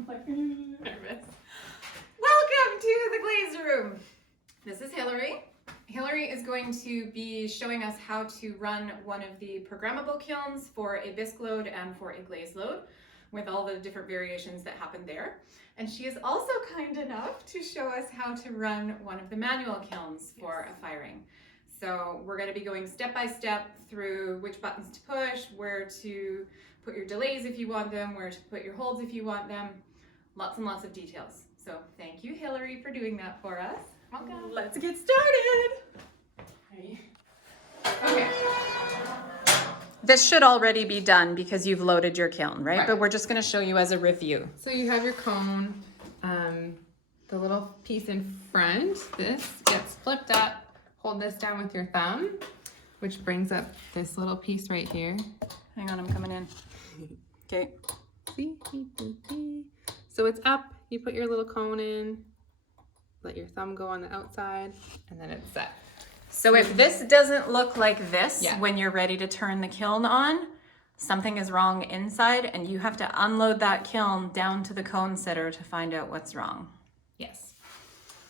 I'm like nervous. Welcome to the glaze room. This is Hillary. Hillary is going to be showing us how to run one of the programmable kilns for a bisque load and for a glaze load, with all the different variations that happen there. And she is also kind enough to show us how to run one of the manual kilns for a firing. So we're going to be going step by step through which buttons to push, where to put your delays if you want them, where to put your holds if you want them. Lots and lots of details. So thank you, Hillary, for doing that for us. Welcome. Let's get started. Okay. This should already be done because you've loaded your kiln, right? But we're just going to show you as a review. So you have your cone, the little piece in front. This gets flipped up. Hold this down with your thumb, which brings up this little piece right here. Hang on, I'm coming in. Okay. See? So it's up. You put your little cone in, let your thumb go on the outside, and then it's set. So if this doesn't look like this when you're ready to turn the kiln on, something is wrong inside and you have to unload that kiln down to the cone setter to find out what's wrong. Yes.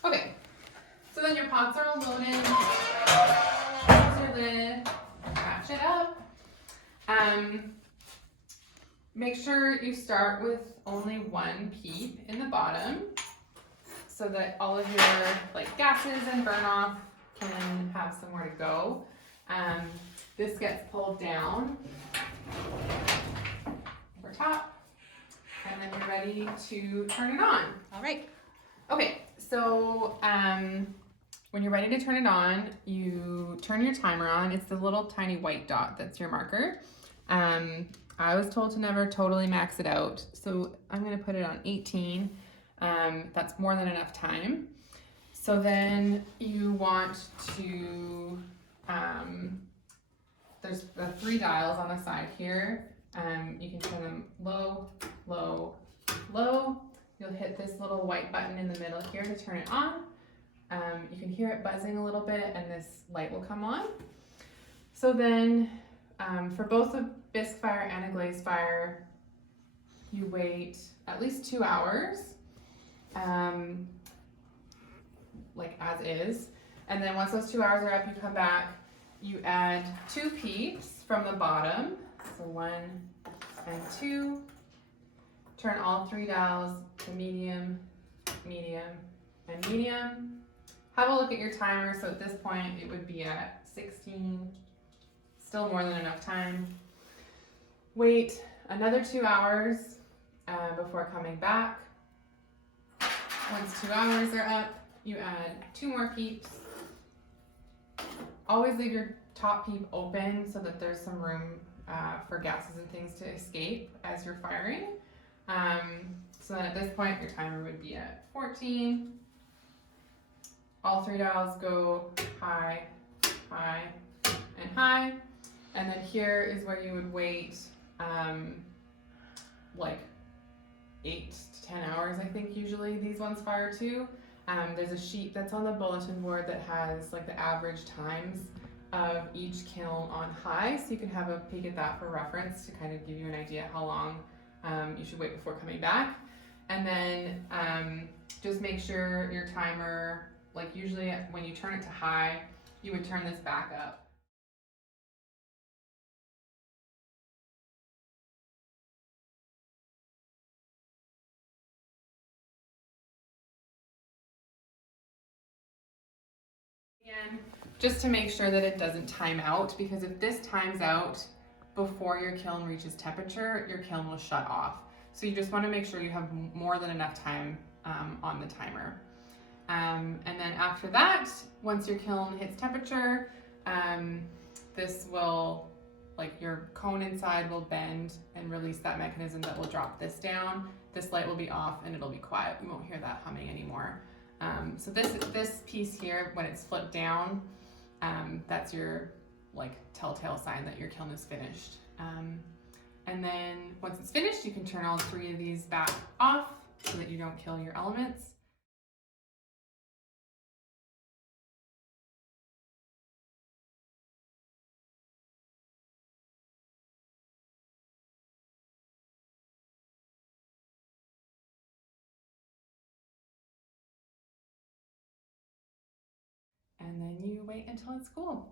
Okay. So then your pots are all loaded. Close your lid. Catch it up. Make sure you start with only one peep in the bottom so that all of your gases and burn off can have somewhere to go. This gets pulled down over top, and then you're ready to turn it on. All right. Okay, so when you're ready to turn it on, you turn your timer on. It's the little tiny white dot that's your marker. I was told to never totally max it out, so I'm gonna put it on 18. That's more than enough time. So then you want to, there's the 3 dials on the side here. You can turn them low, low, low. You'll hit this little white button in the middle here to turn it on. You can hear it buzzing a little bit and this light will come on. So then for both a bisque fire and a glaze fire, you wait at least 2 hours. Like as is, and then once those 2 hours are up, you come back, you add 2 peeps from the bottom, so 1 and 2, turn all 3 dials to medium, medium, and medium. Have a look at your timer, so at this point it would be at 16, still more than enough time. Wait another 2 hours before coming back. Once 2 hours are up, you add 2 more peeps. Always leave your top peep open so that there's some room for gases and things to escape as you're firing. So then at this point, your timer would be at 14. All 3 dials go high, high, and high. And then here is where you would wait like 8 to 10 hours, I think usually these ones fire too. There's a sheet that's on the bulletin board that has like the average times of each kiln on high, so you can have a peek at that for reference to kind of give you an idea how long you should wait before coming back. And then just make sure your timer, like usually when you turn it to high, you would turn this back up. Again, just to make sure that it doesn't time out, because if this times out before your kiln reaches temperature, your kiln will shut off. So you just want to make sure you have more than enough time on the timer. And then after that, once your kiln hits temperature, this will, like your cone inside will bend and release that mechanism that will drop this down. This light will be off and it'll be quiet. You won't hear that humming anymore. So this piece here, when it's flipped down, that's your like telltale sign that your kiln is finished. And then once it's finished, you can turn all 3 of these back off so that you don't kill your elements. and then you wait until it's cool.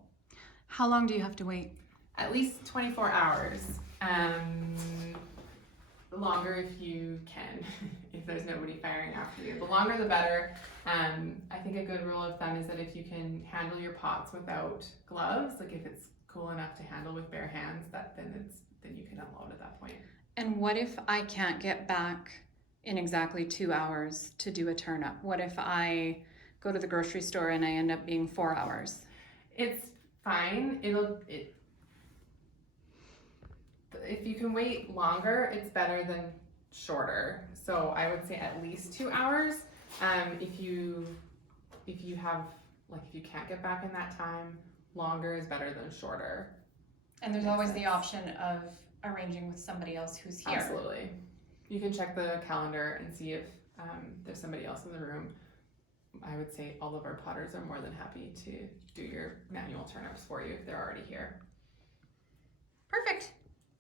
How long do you have to wait? At least 24 hours. Longer if you can, if there's nobody firing after you. The longer the better. I think a good rule of thumb is that if you can handle your pots without gloves, like if it's cool enough to handle with bare hands, then you can unload at that point. And what if I can't get back in exactly 2 hours to do a turn up? What if I go to the grocery store and I end up being 4 hours? It's fine. If you can wait longer, it's better than shorter. So I would say at least 2 hours. If you can't get back in that time, longer is better than shorter. And there's always the option of arranging with somebody else who's here. Absolutely. You can check the calendar and see if there's somebody else in the room. I would say all of our potters are more than happy to do your manual turnips for you if they're already here. Perfect.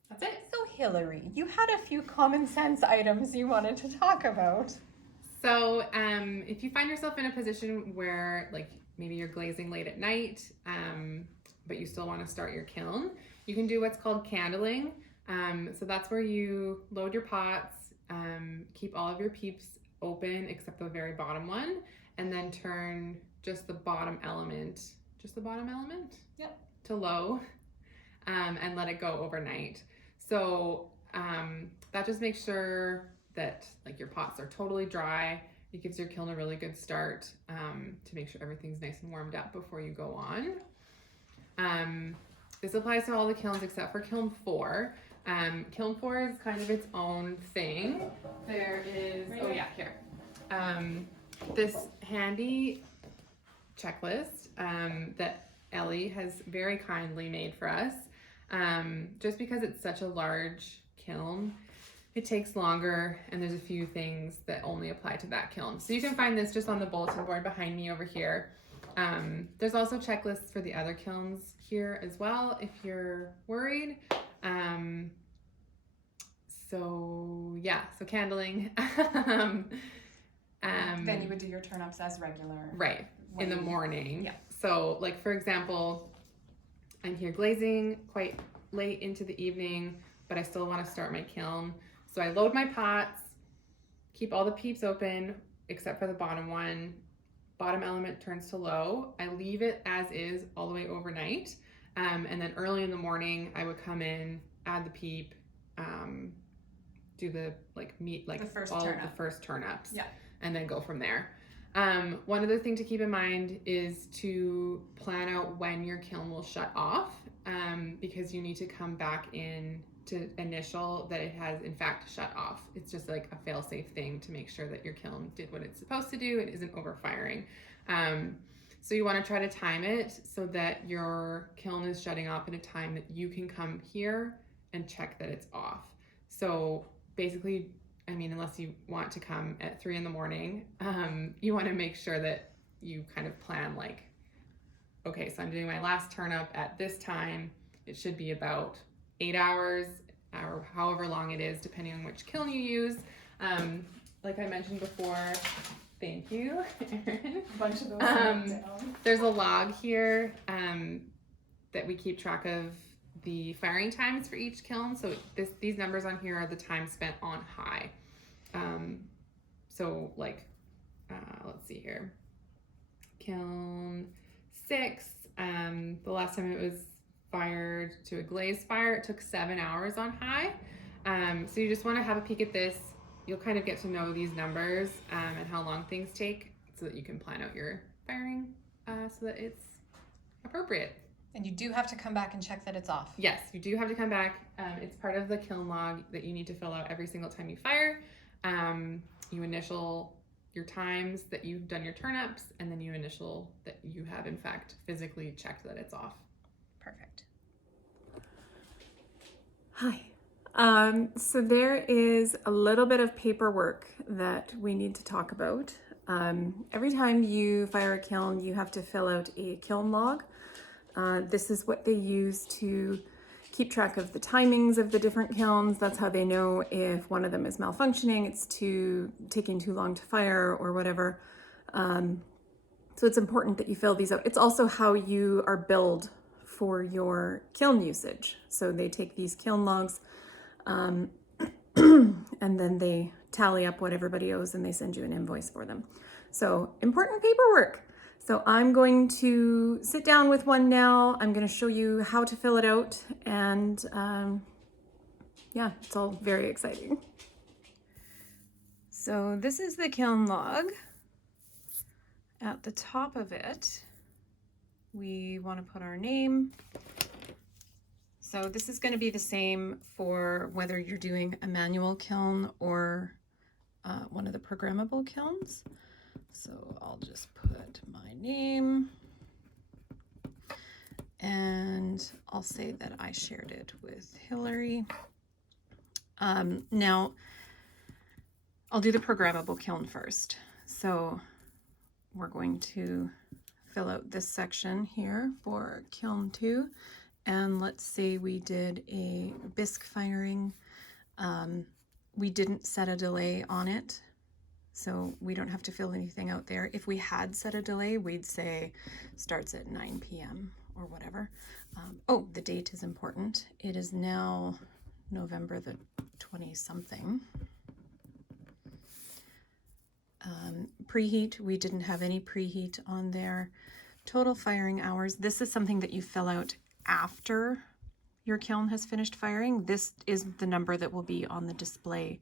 That's it. So Hillary, you had a few common sense items you wanted to talk about. So if you find yourself in a position where like maybe you're glazing late at night, but you still want to start your kiln, you can do what's called candling. So that's where you load your pots, keep all of your peeps open except the very bottom one, and then turn just the bottom element, Yep. to low, and let it go overnight. So that just makes sure that like your pots are totally dry. It gives your kiln a really good start to make sure everything's nice and warmed up before you go on. This applies to all the kilns except for kiln 4. Kiln 4 is kind of its own thing. There is, this handy checklist that Ellie has very kindly made for us. Just because it's such a large kiln, it takes longer, and there's a few things that only apply to that kiln. So you can find this just on the bulletin board behind me over here. There's also checklists for the other kilns here as well if you're worried. So candling. Then you would do your turn-ups as regular. Right, in the morning. Yeah. So like for example, I'm here glazing quite late into the evening, but I still want to start my kiln. So I load my pots, keep all the peeps open except for the bottom one. Bottom element turns to low. I leave it as is all the way overnight. And then early in the morning, I would come in, add the peep, do the first turn-ups, yeah, and then go from there. One other thing to keep in mind is to plan out when your kiln will shut off, because you need to come back in to initial that it has in fact shut off. It's just like a fail-safe thing to make sure that your kiln did what it's supposed to do and isn't overfiring. So you want to try to time it so that your kiln is shutting off at a time that you can come here and check that it's off. So basically, I mean, unless you want to come at 3 in the morning, you want to make sure that you kind of plan like, okay, so I'm doing my last turn up at this time. It should be about 8 hours or however long it is, depending on which kiln you use. Like I mentioned before, thank you, Erin. A bunch of those. There's a log here that we keep track of the firing times for each kiln. So these numbers on here are the time spent on high. So like, let's see here. Kiln 6, the last time it was fired to a glazed fire, it took 7 hours on high. So you just want to have a peek at this. You'll kind of get to know these numbers and how long things take so that you can plan out your firing so that it's appropriate. And you do have to come back and check that it's off. Yes, you do have to come back. It's part of the kiln log that you need to fill out every single time you fire. You initial your times that you've done your turn-ups, and then you initial that you have in fact physically checked that it's off. Perfect. Hi. So there is a little bit of paperwork that we need to talk about. Every time you fire a kiln, you have to fill out a kiln log. This is what they use to keep track of the timings of the different kilns. That's how they know if one of them is malfunctioning, it's taking too long to fire or whatever. So it's important that you fill these out. It's also how you are billed for your kiln usage. So they take these kiln logs and then they tally up what everybody owes and they send you an invoice for them. So important paperwork. So I'm going to sit down with one now. I'm going to show you how to fill it out, and yeah, it's all very exciting. So this is the kiln log. At the top of it, we want to put our name. So this is going to be the same for whether you're doing a manual kiln or one of the programmable kilns. So I'll just put my name and I'll say that I shared it with Hillary. Now I'll do the programmable kiln first. So we're going to fill out this section here for kiln 2, and let's say we did a bisque firing. We didn't set a delay on it, so we don't have to fill anything out there. If we had set a delay, we'd say starts at 9 p.m. or whatever. Oh, the date is important. It is now November the 20-something. Preheat, we didn't have any preheat on there. Total firing hours, this is something that you fill out after your kiln has finished firing. This is the number that will be on the display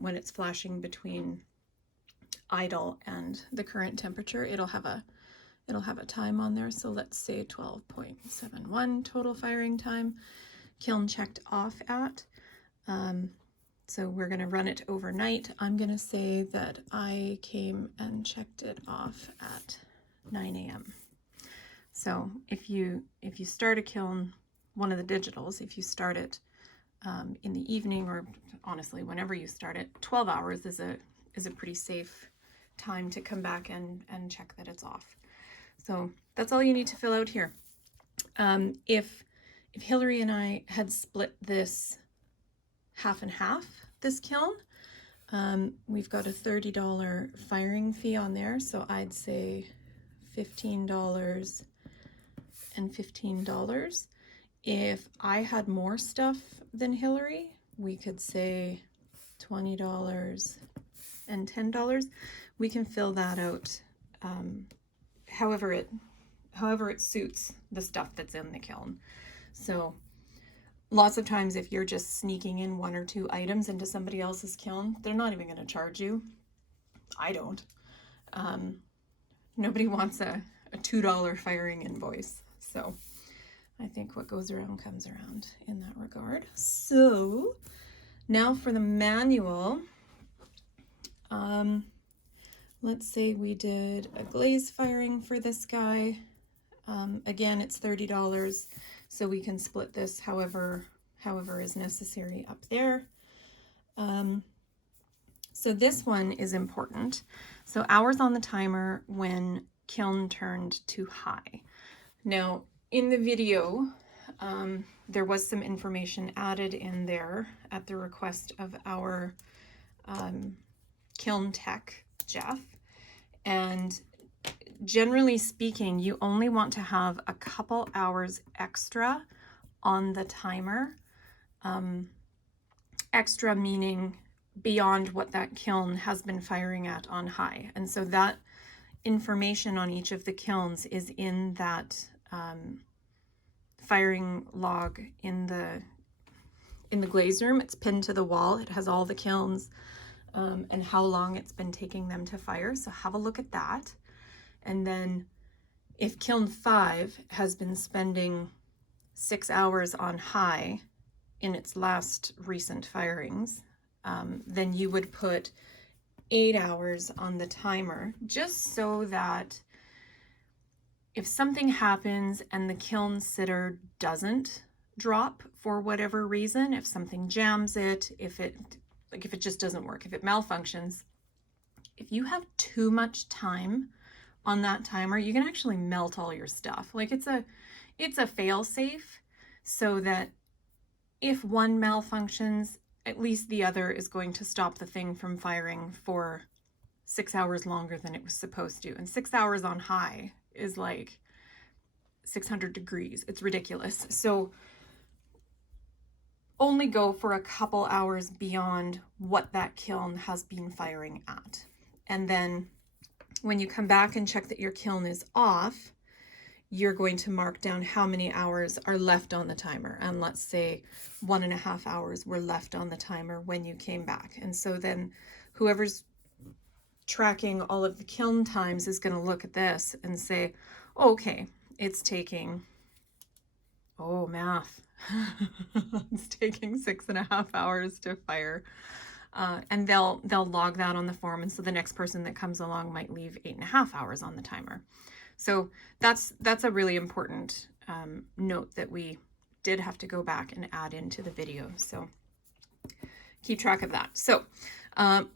when it's flashing between idle and the current temperature. It'll have a time on there. So let's say 12.71 total firing time. Kiln checked off at. So we're going to run it overnight. I'm going to say that I came and checked it off at 9 a.m. So if you start a kiln, one of the digitals, if you start it in the evening, or honestly whenever you start it, 12 hours is a pretty safe time to come back and check that it's off. So that's all you need to fill out here. If Hillary and I had split this half and half, this kiln, we've got a $30 firing fee on there, so I'd say $15 and $15. If I had more stuff than Hillary, we could say $20 and $10. We can fill that out however it suits the stuff that's in the kiln. So lots of times if you're just sneaking in 1 or 2 items into somebody else's kiln, they're not even going to charge you. I don't. Nobody wants a $2 firing invoice. So I think what goes around comes around in that regard. So now for the manual, let's say we did a glaze firing for this guy. Again, it's $30, so we can split this however is necessary up there. So this one is important. So hours on the timer when kiln turned to high. Now, in the video, there was some information added in there at the request of our kiln tech, Jeff. And generally speaking, you only want to have a couple hours extra on the timer. Extra meaning beyond what that kiln has been firing at on high. And so that information on each of the kilns is in that firing log in the glaze room. It's pinned to the wall. It has all the kilns and how long it's been taking them to fire. So have a look at that. And then if kiln 5 has been spending 6 hours on high in its last recent firings, then you would put 8 hours on the timer, just so that if something happens and the kiln sitter doesn't drop for whatever reason, if something jams it, if it just doesn't work, if it malfunctions, if you have too much time on that timer, you can actually melt all your stuff. Like it's a fail safe, so that if one malfunctions, at least the other is going to stop the thing from firing for 6 hours longer than it was supposed to. And 6 hours on high is like 600 degrees. It's ridiculous. So only go for a couple hours beyond what that kiln has been firing at. And then when you come back and check that your kiln is off, you're going to mark down how many hours are left on the timer. And let's say 1.5 hours were left on the timer when you came back. And so then whoever's tracking all of the kiln times is going to look at this and say, oh, okay, it's taking, oh, math. It's taking 6.5 hours to fire. And they'll log that on the form. And so the next person that comes along might leave 8.5 hours on the timer. So that's a really important note that we did have to go back and add into the video. So keep track of that. So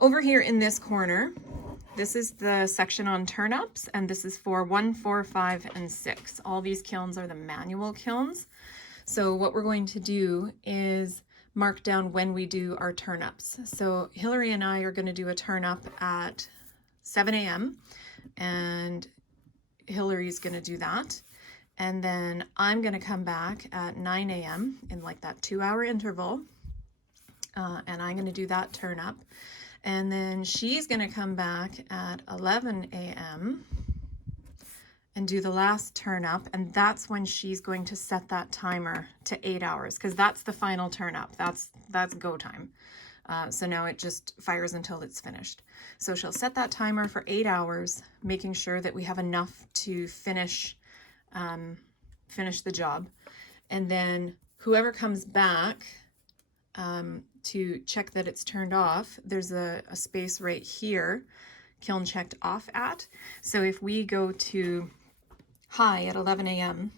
over here in this corner, this is the section on turn-ups, and this is for 1, 4, 5, and 6. All these kilns are the manual kilns. So what we're going to do is mark down when we do our turn-ups. So Hillary and I are going to do a turn-up at 7 a.m. and Hillary's going to do that. And then I'm going to come back at 9 a.m. in like that 2-hour interval. And I'm going to do that turn-up. And then she's going to come back at 11 a.m. and do the last turn up, and that's when she's going to set that timer to 8 hours, because that's the final turn up. That's go time. So now it just fires until it's finished. So she'll set that timer for 8 hours, making sure that we have enough to finish the job. And then whoever comes back to check that it's turned off, there's a space right here, kiln checked off at. So if we go to high at 11 a.m.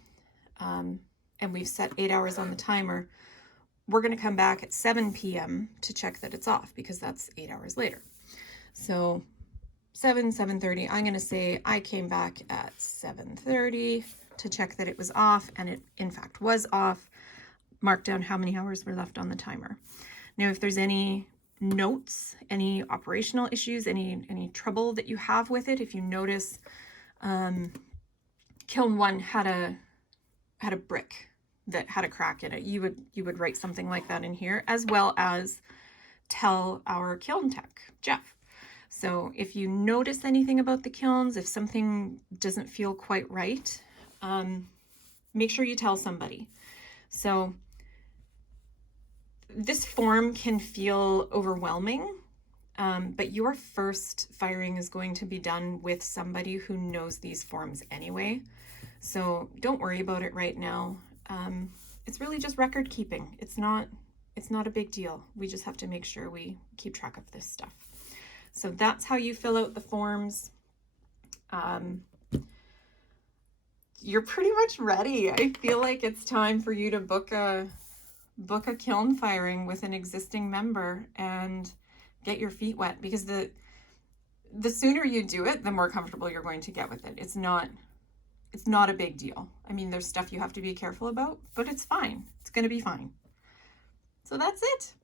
And we've set 8 hours on the timer, we're going to come back at 7 p.m. to check that it's off, because that's 8 hours later. So 7:30, I'm going to say I came back at 7:30 to check that it was off, and it in fact was off. Mark down how many hours were left on the timer. Now, if there's any notes, any operational issues, any trouble that you have with it, if you notice kiln 1 had a brick that had a crack in it, you would write something like that in here, as well as tell our kiln tech, Jeff. So if you notice anything about the kilns, if something doesn't feel quite right, make sure you tell somebody. So this form can feel overwhelming, but your first firing is going to be done with somebody who knows these forms anyway. So don't worry about it right now. It's really just record keeping. It's not a big deal. We just have to make sure we keep track of this stuff. So that's how you fill out the forms. You're pretty much ready. I feel like it's time for you to book a kiln firing with an existing member and get your feet wet, because the sooner you do it, the more comfortable you're going to get with it. It's not a big deal. I mean, there's stuff you have to be careful about, but it's fine. It's going to be fine. So that's it.